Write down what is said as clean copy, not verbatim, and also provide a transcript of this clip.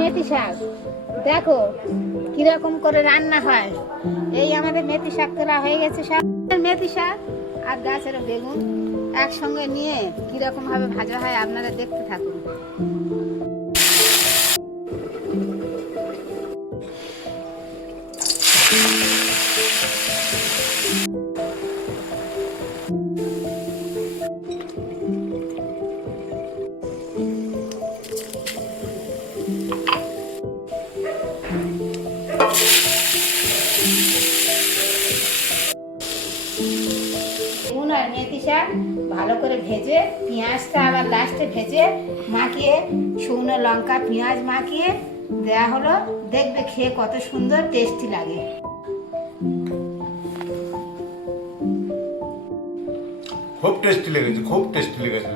মেথি শাক দেখো কিরকম করে রান্না হয়। এই আমাদের মেথি শাক তোলা হয়ে গেছে, সব মেথি শাক আর গাছের বেগুন একসঙ্গে নিয়ে কিরকম ভাবে ভাজা হয় আপনারা দেখতে থাকুন। বেগুন আর মেথি শাক ভালো করে ভেজে পেঁয়াজটা আবার লাস্টে ভেজে মাখিয়ে শুকনো লঙ্কা পেঁয়াজ মাখিয়ে দেয়া হলো। দেখবে খেয়ে কত সুন্দর টেস্টি লাগে। খুব টেস্টি লেগেছে, খুব টেস্টি লেগেছে।